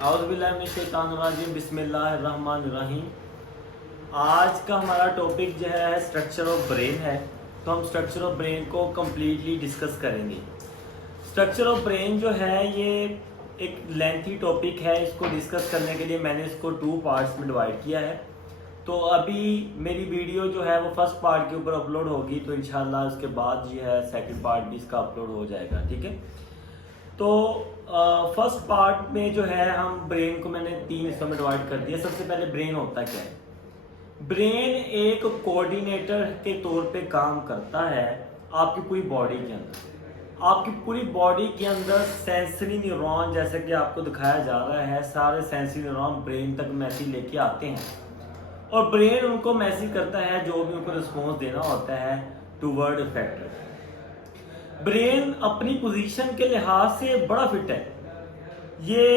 औज़ुबिल्लाहिमिनश्शैतानिर्रजीम बिस्मिल्लाहिर्रहमानिर्रहीम। आज का हमारा टॉपिक जो है स्ट्रक्चर ऑफ ब्रेन है। तो हम स्ट्रक्चर ऑफ ब्रेन को कम्प्लीटली डिस्कस करेंगे। स्ट्रक्चर ऑफ ब्रेन जो है ये एक लेंथी टॉपिक है। इसको डिस्कस करने के लिए मैंने इसको 2 पार्ट्स में डिवाइड किया है। तो अभी मेरी वीडियो जो है वो फर्स्ट पार्ट के ऊपर अपलोड होगी, तो इंशाल्लाह उसके बाद जो है सेकंड पार्ट भी इसका अपलोड हो जाएगा। ठीक है, तो फर्स्ट पार्ट में जो है हम ब्रेन को मैंने 3 हिस्सों में डिवाइड कर दिया। सबसे पहले ब्रेन होता क्या है। ब्रेन एक कोऑर्डिनेटर के तौर पे काम करता है आपकी पूरी बॉडी के अंदर। आपकी पूरी बॉडी के अंदर सेंसरी न्यूरॉन, जैसे कि आपको दिखाया जा रहा है, सारे सेंसरी न्यूरॉन ब्रेन तक मैसेज लेके आते हैं और ब्रेन उनको मैसेज करता है जो भी उनको रिस्पॉन्स देना होता है टूवर्ड इफेक्टर। ब्रेन अपनी पोजीशन के लिहाज से बड़ा फिट है। ये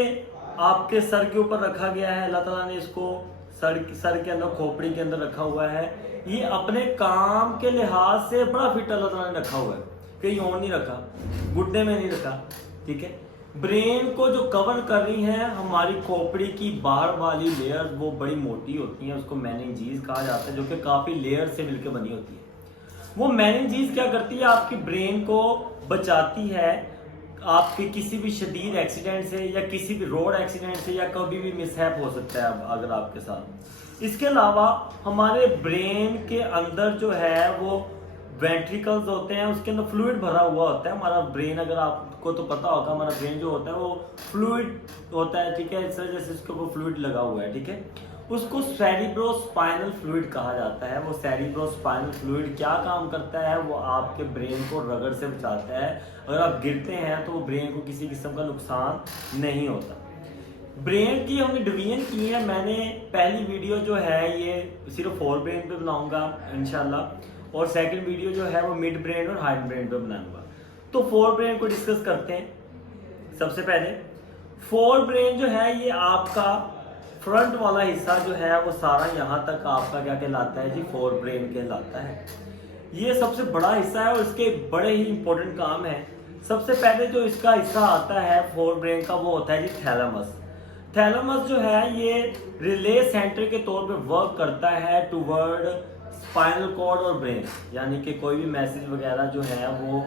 आपके सर के ऊपर रखा गया है, अल्लाह ताला ने इसको सर के अंदर, खोपड़ी के अंदर रखा हुआ है। ये अपने काम के लिहाज से बड़ा फिट अल्लाह ताला ने रखा हुआ है, कहीं और नहीं रखा, गुड्डे में नहीं रखा। ठीक है, ब्रेन को जो कवर कर रही है हमारी खोपड़ी की बाहर वाली लेयर, वो बड़ी मोटी होती है, उसको मेनिंजीज कहा जाता है, जो कि काफी लेयर से मिलकर बनी होती है। वो मेनिंजीज क्या करती है, आपकी ब्रेन को बचाती है आपके किसी भी शदीद एक्सीडेंट से या किसी भी रोड एक्सीडेंट से, या कभी भी मिसहैप हो सकता है अगर आपके साथ। इसके अलावा हमारे ब्रेन के अंदर जो है वो वेंट्रिकल्स होते हैं, उसके अंदर फ्लूइड भरा हुआ होता है। हमारा ब्रेन, अगर आपको तो पता होगा, हमारा ब्रेन जो होता है वो फ्लूइड होता है। ठीक है, इस वजह से इसके ऊपर फ्लूइड लगा हुआ है। ठीक है, उसको सेरिब्रोस्पाइनल फ्लूइड कहा जाता है। वो सेरिब्रोस्पाइनल फ्लूइड क्या काम करता है, वो आपके ब्रेन को रगड़ से बचाता है। अगर आप गिरते हैं तो वो ब्रेन को किसी किस्म का नुकसान नहीं होता। ब्रेन की हमने डिवीजन की है। मैंने पहली वीडियो जो है ये सिर्फ फोर ब्रेन पे बनाऊंगा इंशाल्लाह, और सेकंड वीडियो जो है वो मिड ब्रेन और हाइड ब्रेन पे बनाऊंगा। तो फोर ब्रेन को डिस्कस करते हैं। सबसे पहले फोर ब्रेन जो है ये आपका फ्रंट वाला हिस्सा जो है वो सारा यहाँ तक आपका क्या कहलाता है जी, फोर ब्रेन कहलाता है। ये सबसे बड़ा हिस्सा है और इसके बड़े ही इंपॉर्टेंट काम है। सबसे पहले जो इसका हिस्सा आता है फोर ब्रेन का, वो होता है जी थैलेमस। थैलेमस जो है ये रिले सेंटर के तौर पे वर्क करता है टूवर्ड स्पाइनल कॉर्ड और ब्रेन, यानी कि कोई भी मैसेज वगैरह जो है वो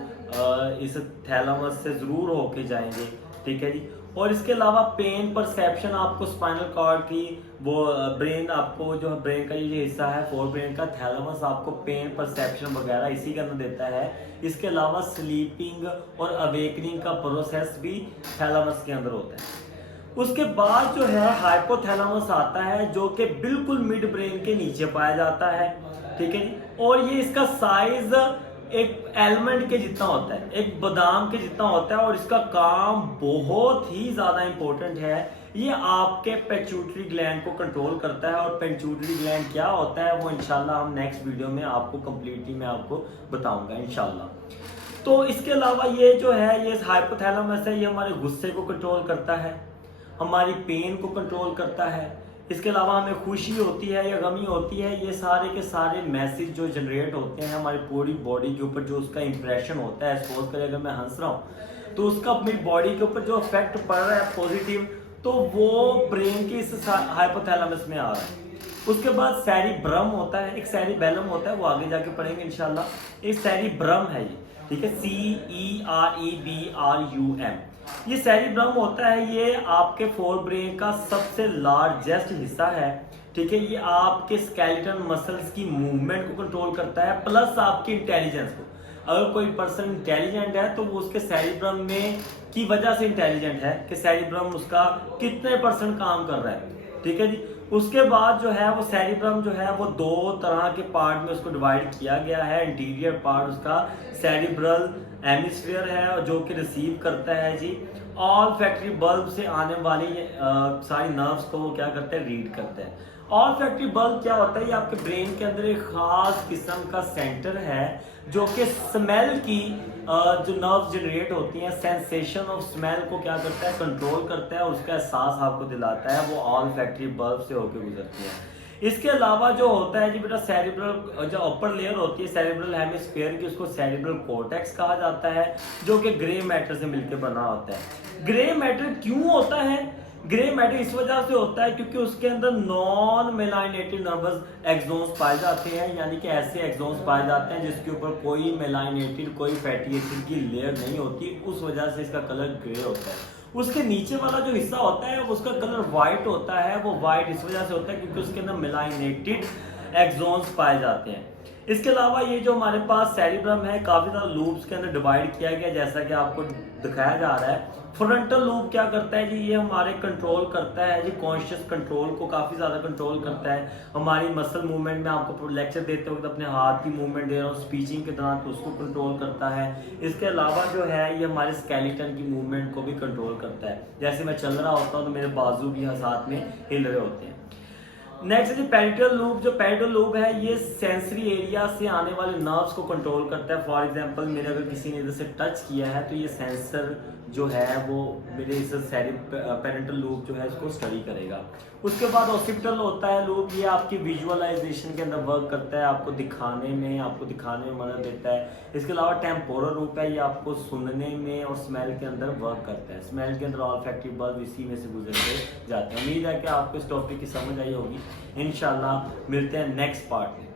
इस थैलेमस से जरूर होके जाएंगे। ठीक है जी, और इसके अलावा पेन परसेप्शन आपको स्पाइनल कॉर्ड की, वो ब्रेन आपको जो ब्रेन का ये हिस्सा है फोर ब्रेन का, थैलेमस आपको पेन परसेप्शन वगैरह इसी के अंदर देता है। इसके अलावा स्लीपिंग और अवेकनिंग का प्रोसेस भी थैलेमस के अंदर होता है। उसके बाद जो है हाइपोथैलेमस आता है, जो कि बिल्कुल मिड ब्रेन के नीचे पाया जाता है। ठीक है जी, और ये इसका साइज एक एलमंड के जितना होता है, एक बादाम के जितना होता है, और इसका काम बहुत ही ज्यादा इंपॉर्टेंट है। ये आपके पिट्यूटरी ग्लैंड को कंट्रोल करता है, और पिट्यूटरी ग्लैंड क्या होता है वो इंशाल्लाह हम नेक्स्ट वीडियो में आपको कंप्लीटली मैं आपको बताऊंगा इंशाल्लाह। तो इसके अलावा ये जो है ये हाइपोथैलेमस है, ये हमारे गुस्से को कंट्रोल करता है, हमारी पेन को कंट्रोल करता है। इसके अलावा हमें खुशी होती है या गमी होती है, ये सारे के सारे मैसेज जो जनरेट होते हैं हमारी पूरी बॉडी के ऊपर, जो उसका इंप्रेशन होता है। सपोज करें अगर मैं हंस रहा हूँ तो उसका अपनी बॉडी के ऊपर जो इफेक्ट पड़ रहा है पॉजिटिव, तो वो ब्रेन के इस हाइपोथैलेमस में आ रहा है। उसके बाद सेरिब्रम होता है, एक सेरिबेलम होता है, वो आगे जाके पढ़ेंगे इंशाल्लाह। एक सेरिब्रम है ये, ठीक है, CEREBRUM। ये सेरिब्रम होता है, ये आपके फोर ब्रेन का सबसे लार्जेस्ट हिस्सा है। ठीक है, ये आपके स्केलेटन मसल्स की मूवमेंट को कंट्रोल करता है, प्लस आपकी इंटेलिजेंस को। अगर कोई पर्सन इंटेलिजेंट है तो वो उसके सेरिब्रम में की वजह से इंटेलिजेंट है कि सेरिब्रम उसका कितने % काम कर रहा है। ठीक है जी, उसके बाद जो है वो सेरिब्रम जो है वो 2 तरह के पार्ट में उसको डिवाइड किया गया है। इंटीरियर पार्ट उसका सेरिब्रल हेमिस्फीयर है, जो कि रिसीव करता है जी ऑल फैक्ट्री बल्ब से आने वाली सारी नर्व्स को वो क्या करते हैं, रीड करते हैं। ऑल फैक्ट्री बल्ब क्या होता है, ये आपके ब्रेन के अंदर एक खास किस्म का सेंटर है, जो कि स्मेल की जो नर्व जनरेट होती हैं, सेंसेशन ऑफ स्मेल को क्या करता है, कंट्रोल करता है, और उसका एहसास आपको दिलाता है। वो ऑल फैक्ट्री बल्ब से होकर गुजरती है। इसके अलावा जो होता है जी बेटा, सेरिब्रल जो अपर लेयर होती है सेरिब्रल हेमिस्फीयर की, उसको सेरिब्रल कॉर्टेक्स कहा जाता है, जो कि ग्रे मैटर से मिलकर बना होता है। ग्रे मैटर क्यों होता है? ग्रे मैटर इस वजह से होता है क्योंकि उसके अंदर नॉन मेलाइनेटेड नर्वस एक्सोन्स पाए जाते हैं, यानी कि ऐसे एक्सोन्स पाए जाते हैं जिसके ऊपर कोई मेलाइनेटेड, कोई फैटी एसिड की लेयर नहीं होती, उस वजह से इसका कलर ग्रे होता है। उसके नीचे वाला जो हिस्सा होता है उसका कलर वाइट होता है, वो वाइट इस वजह से होता है क्योंकि उसके अंदर मेलाइनेटेड एक्सोन्स पाए जाते हैं। इसके अलावा ये जो हमारे पास सेरिब्रम है काफी ज्यादा लूप्स के अंदर डिवाइड किया गया, जैसा कि आपको दिखाया जा रहा है। फ्रंटल लूप क्या करता है जी, ये हमारे कंट्रोल करता है जी, कॉन्शियस कंट्रोल को काफी ज्यादा कंट्रोल करता है। हमारी मसल मूवमेंट में आपको लेक्चर देते वक्त अपने हाथ की मूवमेंट दे रहा हूँ स्पीचिंग के दौरान, तो उसको कंट्रोल करता है। इसके अलावा जो है ये हमारे स्केलेटन की मूवमेंट को भी कंट्रोल करता है। जैसे मैं चल रहा होता हूँ तो मेरे बाजू भी साथ में हिल रहे होते हैं। नेक्स्ट पेरिटल लूप, जो पेरिटल लूप है ये सेंसरी एरिया से आने वाले नर्व्स को कंट्रोल करता है। फॉर एग्जांपल मेरे अगर किसी ने इधर से टच किया है तो ये सेंसर जो है वो मेरे इस पेरिटल लूप जो है इसको स्टडी करेगा। उसके बाद ऑक्सीपिटल होता है लूप, ये आपकी विजुअलाइजेशन के अंदर वर्क करता है, आपको दिखाने में मदद देता है। इसके अलावा टेम्पोरल लूप है, ये आपको सुनने में और स्मेल के अंदर वर्क करता है। स्मेल के अंदर ऑल्फैक्टिव बल्ब इसी में से गुजरते जाते हैं। उम्मीद है कि आपको इस टॉपिक की समझ आई होगी। इंशाल्लाह मिलते हैं नेक्स्ट पार्ट में।